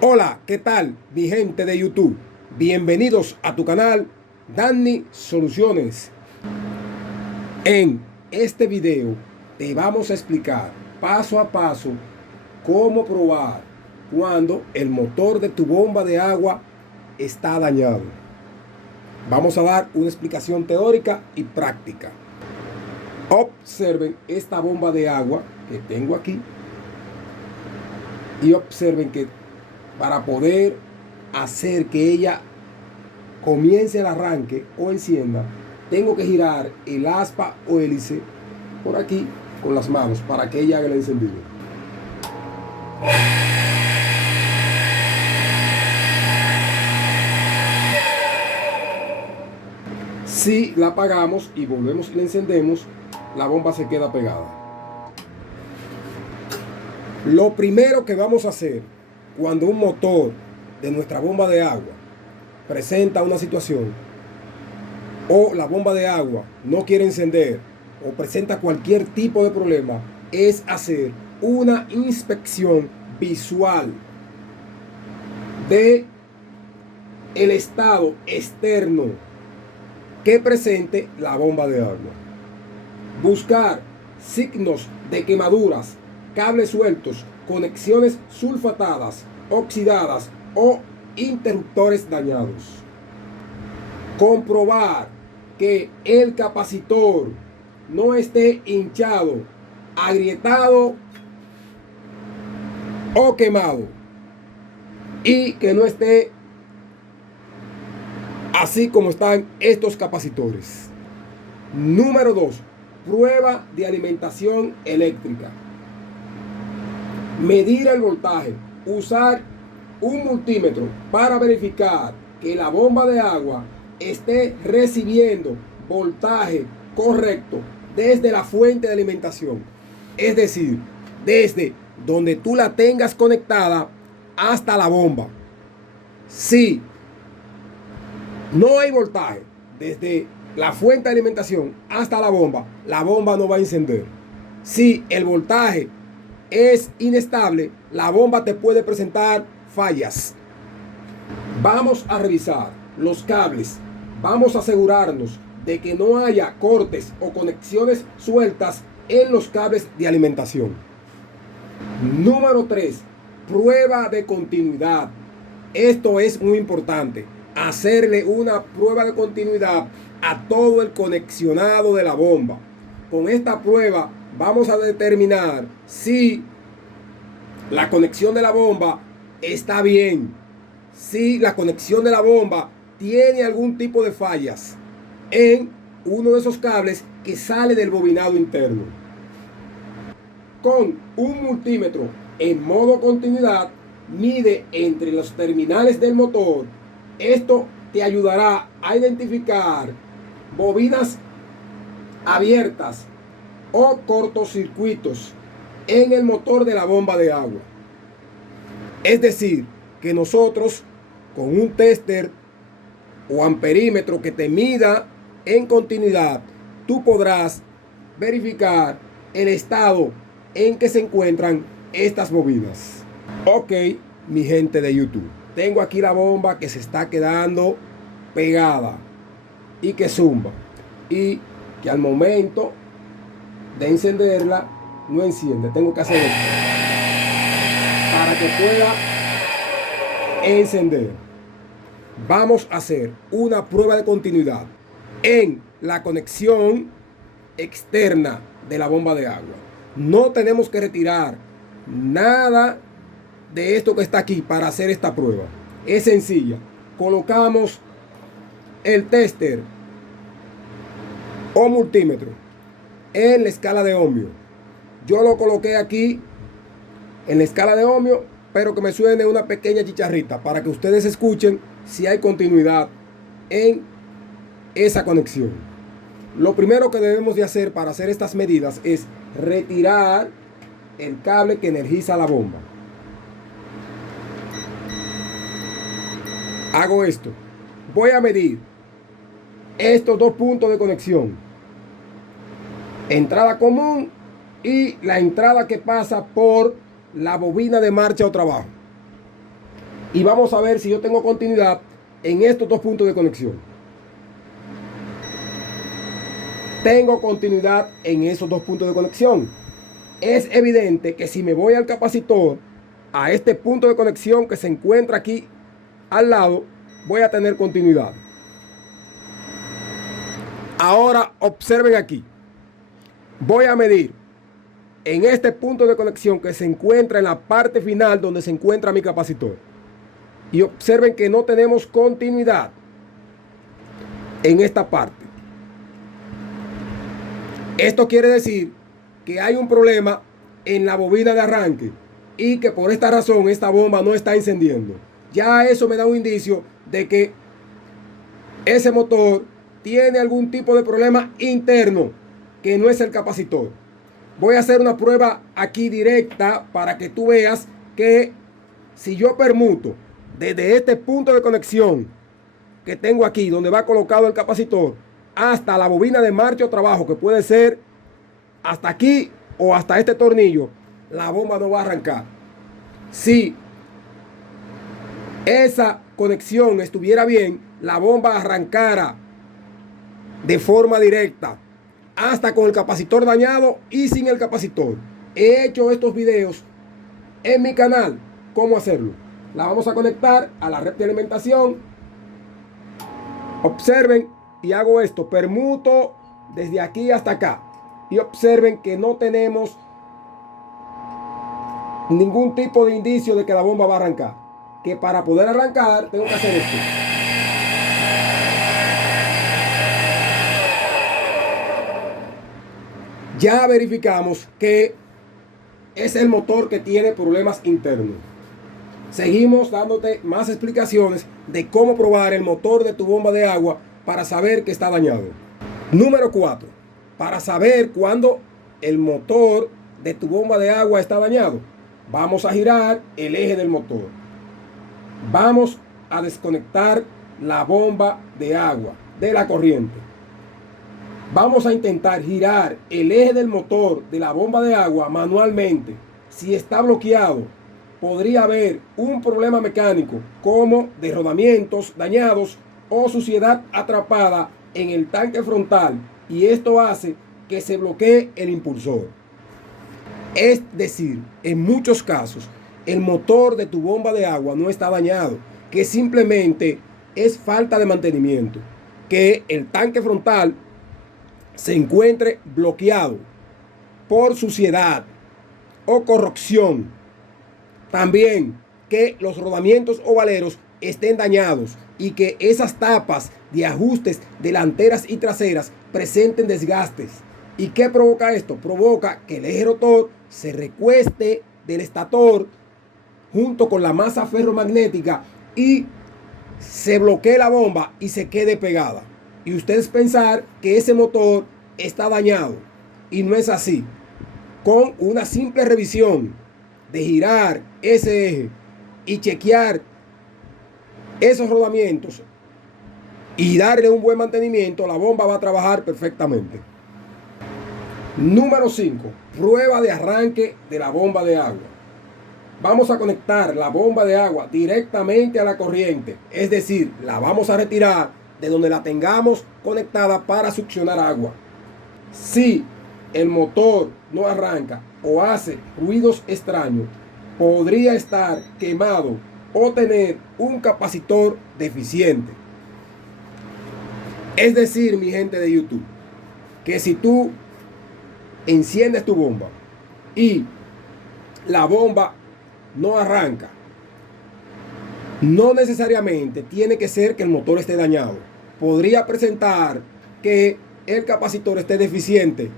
Hola, ¿qué tal, mi gente de YouTube? Bienvenidos a tu canal Danny Soluciones. En este video te vamos a explicar paso a paso cómo probar cuando el motor de tu bomba de agua está dañado. Vamos a dar una explicación teórica y práctica. Observen esta bomba de agua que tengo aquí y observen que para poder hacer que ella comience el arranque o encienda, tengo que girar el aspa o hélice por aquí con las manos para que ella haga el encendido. Si la apagamos y volvemos y la encendemos, la bomba se queda pegada. Lo primero que vamos a hacer cuando un motor de nuestra bomba de agua presenta una situación o la bomba de agua no quiere encender o presenta cualquier tipo de problema es hacer una inspección visual de el estado externo que presente la bomba de agua. Buscar signos de quemaduras, cables sueltos, conexiones sulfatadas, oxidadas o interruptores dañados. Comprobar que el capacitor no esté hinchado, agrietado o quemado y que no esté así como están estos capacitores. Número 2. Prueba de alimentación eléctrica. Medir el voltaje. Usar un multímetro para verificar que la bomba de agua esté recibiendo voltaje correcto desde la fuente de alimentación. Es decir, desde donde tú la tengas conectada hasta la bomba. Si no hay voltaje desde la fuente de alimentación hasta la bomba no va a encender. Si el voltaje es inestable, la bomba te puede presentar fallas. Vamos a revisar los cables. Vamos a asegurarnos de que no haya cortes o conexiones sueltas en los cables de alimentación. Número 3. Prueba de continuidad. Esto es muy importante. Hacerle una prueba de continuidad a todo el conexionado de la bomba. Con esta prueba vamos a determinar si la conexión de la bomba está bien, si la conexión de la bomba tiene algún tipo de fallas en uno de esos cables que sale del bobinado interno. Con un multímetro en modo continuidad, mide entre los terminales del motor. Esto te ayudará a identificar bobinas abiertas o cortocircuitos en el motor de la bomba de agua. Es decir, que nosotros con un tester o amperímetro que te mida en continuidad, tú podrás verificar el estado en que se encuentran estas bobinas. Ok, mi gente de YouTube, tengo aquí la bomba que se está quedando pegada y que zumba, y que al momento de encenderla no enciende. Tengo que hacer esto para que pueda encender. Vamos a hacer una prueba de continuidad en la conexión externa de la bomba de agua. No tenemos que retirar nada de esto que está aquí para hacer esta prueba. Es sencilla. Colocamos el tester o multímetro en la escala de ohmio. Yo lo coloqué aquí en la escala de ohmio, pero que me suene una pequeña chicharrita para que ustedes escuchen si hay continuidad en esa conexión. Lo primero que debemos de hacer para hacer estas medidas es retirar el cable que energiza la bomba. Hago esto. Voy a medir estos dos puntos de conexión. entrada común y la entrada que pasa por la bobina de marcha o trabajo. Y vamos a ver si yo tengo continuidad en estos dos puntos de conexión. Tengo continuidad en esos dos puntos de conexión. Es evidente que si me voy al capacitor, a este punto de conexión que se encuentra aquí al lado, voy a tener continuidad. Ahora observen aquí. Voy a medir en este punto de conexión que se encuentra en la parte final donde se encuentra mi capacitor. Y observen que no tenemos continuidad en esta parte. Esto quiere decir que hay un problema en la bobina de arranque y que por esta razón esta bomba no está encendiendo. Ya eso me da un indicio de que ese motor tiene algún tipo de problema interno que no es el capacitor. Voy a hacer una prueba aquí directa para que tú veas que si yo permuto desde este punto de conexión que tengo aquí donde va colocado el capacitor hasta la bobina de marcha o trabajo, que puede ser hasta aquí o hasta este tornillo, la bomba no va a arrancar. Si esa conexión estuviera bien, la bomba arrancara de forma directa, hasta con el capacitor dañado y sin el capacitor. He hecho estos videos en mi canal, cómo hacerlo. La vamos a conectar a la red de alimentación. Observen y hago esto, permuto desde aquí hasta acá. Y observen que no tenemos ningún tipo de indicio de que la bomba va a arrancar. Que para poder arrancar tengo que hacer esto. Ya verificamos que es el motor que tiene problemas internos. Seguimos dándote más explicaciones de cómo probar el motor de tu bomba de agua para saber que está dañado. Número 4. Para saber cuándo el motor de tu bomba de agua está dañado, vamos a girar el eje del motor. Vamos a desconectar la bomba de agua de la corriente. Vamos a intentar girar el eje del motor de la bomba de agua manualmente. Si está bloqueado, podría haber un problema mecánico como de rodamientos dañados o suciedad atrapada en el tanque frontal, y esto hace que se bloquee el impulsor. Es decir, en muchos casos, el motor de tu bomba de agua no está dañado, que simplemente es falta de mantenimiento, que el tanque frontal se encuentre bloqueado por suciedad o corrosión. También que los rodamientos ovaleros estén dañados y que esas tapas de ajustes delanteras y traseras presenten desgastes. ¿Y qué provoca esto? Provoca que el eje rotor se recueste del estator junto con la masa ferromagnética y se bloquee la bomba y se quede pegada. Y ustedes pensar que ese motor está dañado, y no es así. Con una simple revisión de girar ese eje y chequear esos rodamientos y darle un buen mantenimiento, la bomba va a trabajar perfectamente. Número 5. Prueba de arranque de la bomba de agua. Vamos a conectar la bomba de agua directamente a la corriente, es decir, la vamos a retirar de donde la tengamos conectada para succionar agua. Si el motor no arranca o hace ruidos extraños, podría estar quemado o tener un capacitor deficiente. Es decir, mi gente de YouTube, que si tú enciendes tu bomba y la bomba no arranca, no necesariamente tiene que ser que el motor esté dañado. Podría presentar que el capacitor esté deficiente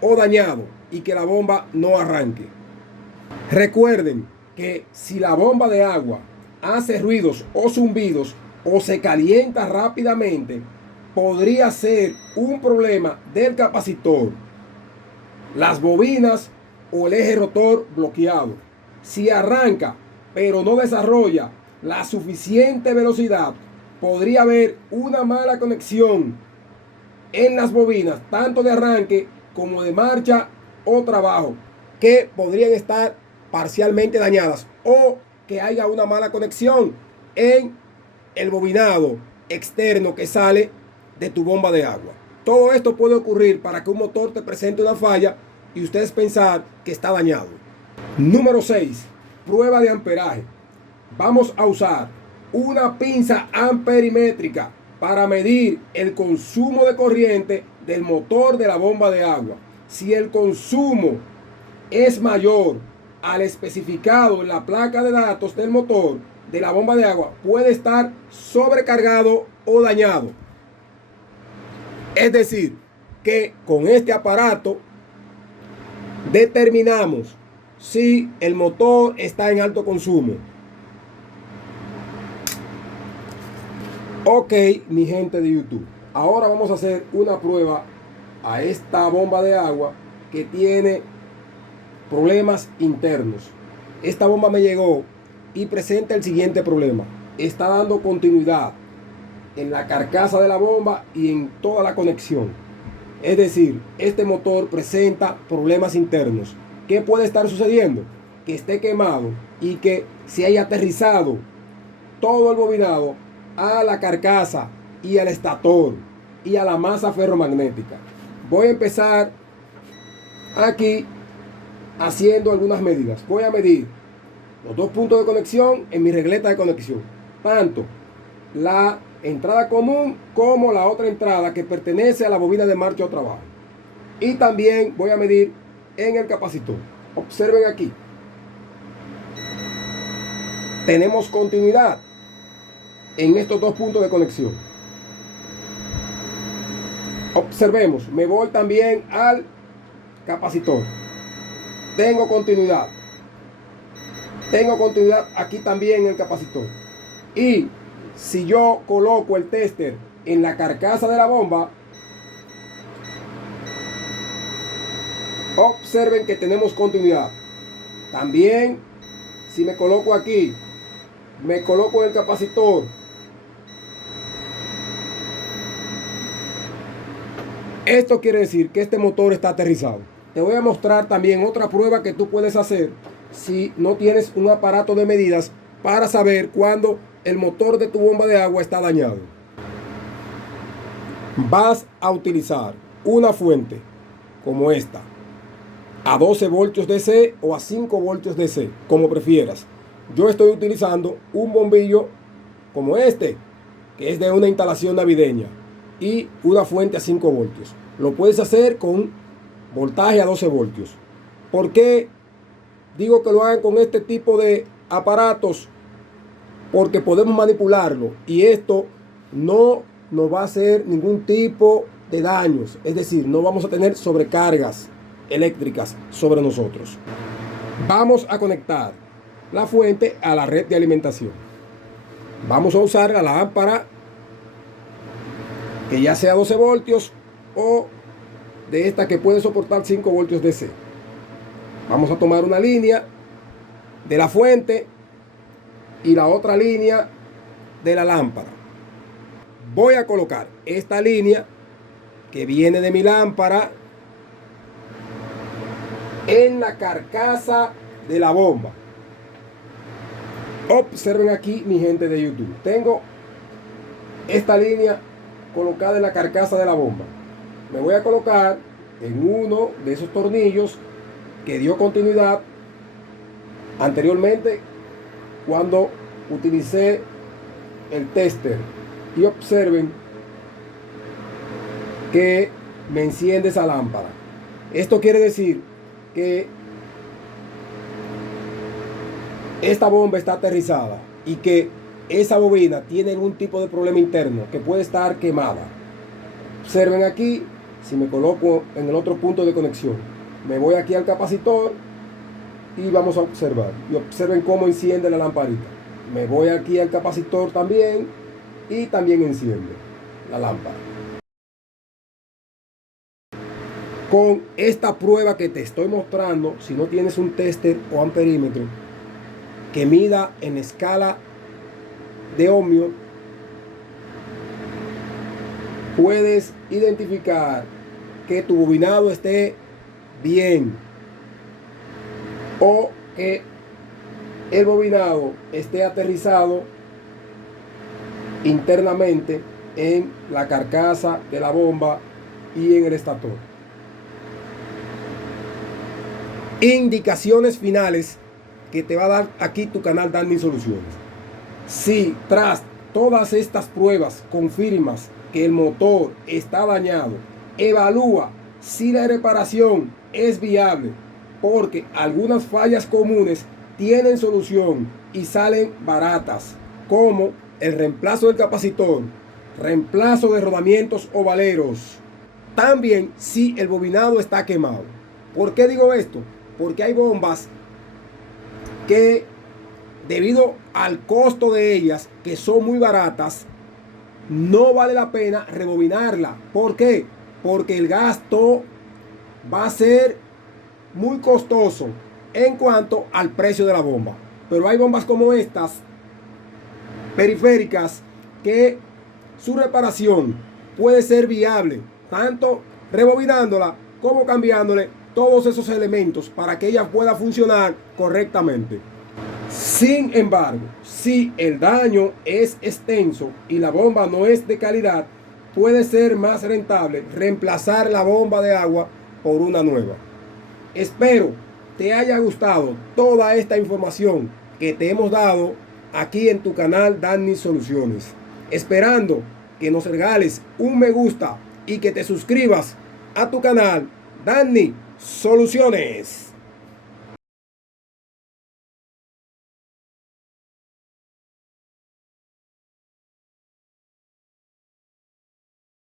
o dañado y que la bomba no arranque. Recuerden que si la bomba de agua hace ruidos o zumbidos o se calienta rápidamente, podría ser un problema del capacitor, las bobinas o el eje rotor bloqueado. Si arranca pero no desarrolla la suficiente velocidad, podría haber una mala conexión en las bobinas, tanto de arranque como de marcha o trabajo, que podrían estar parcialmente dañadas o que haya una mala conexión en el bobinado externo que sale de tu bomba de agua. Todo esto puede ocurrir para que un motor te presente una falla y ustedes pensar que está dañado. Número 6. Prueba de amperaje. Vamos a usar una pinza amperimétrica para medir el consumo de corriente del motor de la bomba de agua. Si el consumo es mayor al especificado en la placa de datos del motor de la bomba de agua, puede estar sobrecargado o dañado. Es decir, que con este aparato determinamos si el motor está en alto consumo. Ok, mi gente de YouTube, ahora vamos a hacer una prueba a esta bomba de agua que tiene problemas internos. Esta bomba me llegó y presenta el siguiente problema. Está dando continuidad en la carcasa de la bomba y en toda la conexión. Es decir, este motor presenta problemas internos. ¿Qué puede estar sucediendo? Que esté quemado y que se haya aterrizado todo el bobinado a la carcasa y al estator y a la masa ferromagnética. Voy a empezar aquí haciendo algunas medidas. Voy a medir los dos puntos de conexión en mi regleta de conexión, tanto la entrada común como la otra entrada que pertenece a la bobina de marcha o trabajo. Y también voy a medir en el capacitor. Observen aquí. Tenemos continuidad en estos dos puntos de conexión. Observemos, me voy también al capacitor. Tengo continuidad. Tengo continuidad aquí también en el capacitor. Y si yo coloco el tester en la carcasa de la bomba, observen que tenemos continuidad. También si me coloco aquí, me coloco en el capacitor, esto quiere decir que este motor está aterrizado. Te voy a mostrar también otra prueba que tú puedes hacer si no tienes un aparato de medidas para saber cuándo el motor de tu bomba de agua está dañado. Vas a utilizar una fuente como esta, a 12 voltios DC o a 5 voltios DC, como prefieras. Yo estoy utilizando un bombillo como este, que es de una instalación navideña, y una fuente a 5 voltios. Lo puedes hacer con voltaje a 12 voltios. ¿Por qué digo que lo hagan con este tipo de aparatos? Porque podemos manipularlo y esto no nos va a hacer ningún tipo de daños. Es decir, no vamos a tener sobrecargas eléctricas sobre nosotros. Vamos a conectar la fuente a la red de alimentación. Vamos a usar la lámpara que ya sea 12 voltios o de esta que puede soportar 5 voltios DC. Vamos a tomar una línea de la fuente y la otra línea de la lámpara. Voy a colocar esta línea que viene de mi lámpara en la carcasa de la bomba. Observen aquí, mi gente de YouTube. Tengo esta línea colocada en la carcasa de la bomba. Me voy a colocar en uno de esos tornillos que dio continuidad anteriormente cuando utilicé el tester. Y observen que me enciende esa lámpara. Esto quiere decir que esta bomba está aterrizada y que esa bobina tiene algún tipo de problema interno que puede estar quemada. Observen aquí, si me coloco en el otro punto de conexión, me voy aquí al capacitor y vamos a observar. Y observen cómo enciende la lamparita. Me voy aquí al capacitor también y también enciende la lámpara. Con esta prueba que te estoy mostrando, si no tienes un tester o amperímetro que mida en escala de ohmio, puedes identificar que tu bobinado esté bien o que el bobinado esté aterrizado internamente en la carcasa de la bomba y en el estator. Indicaciones finales que te va a dar aquí tu canal Danny Soluciones. Si tras todas estas pruebas confirmas que el motor está dañado, evalúa si la reparación es viable, porque algunas fallas comunes tienen solución y salen baratas, como el reemplazo del capacitor, reemplazo de rodamientos o valeros. También si el bobinado está quemado. ¿Por qué digo esto? Porque hay bombas que, debido al costo de ellas, que son muy baratas, no vale la pena rebobinarla. ¿Por qué? Porque el gasto va a ser muy costoso en cuanto al precio de la bomba. Pero hay bombas como estas, periféricas, que su reparación puede ser viable, tanto rebobinándola como cambiándole todos esos elementos para que ella pueda funcionar correctamente. Sin embargo, si el daño es extenso y la bomba no es de calidad, puede ser más rentable reemplazar la bomba de agua por una nueva. Espero te haya gustado toda esta información que te hemos dado aquí en tu canal Danny Soluciones. Esperando que nos regales un me gusta y que te suscribas a tu canal Danny Soluciones.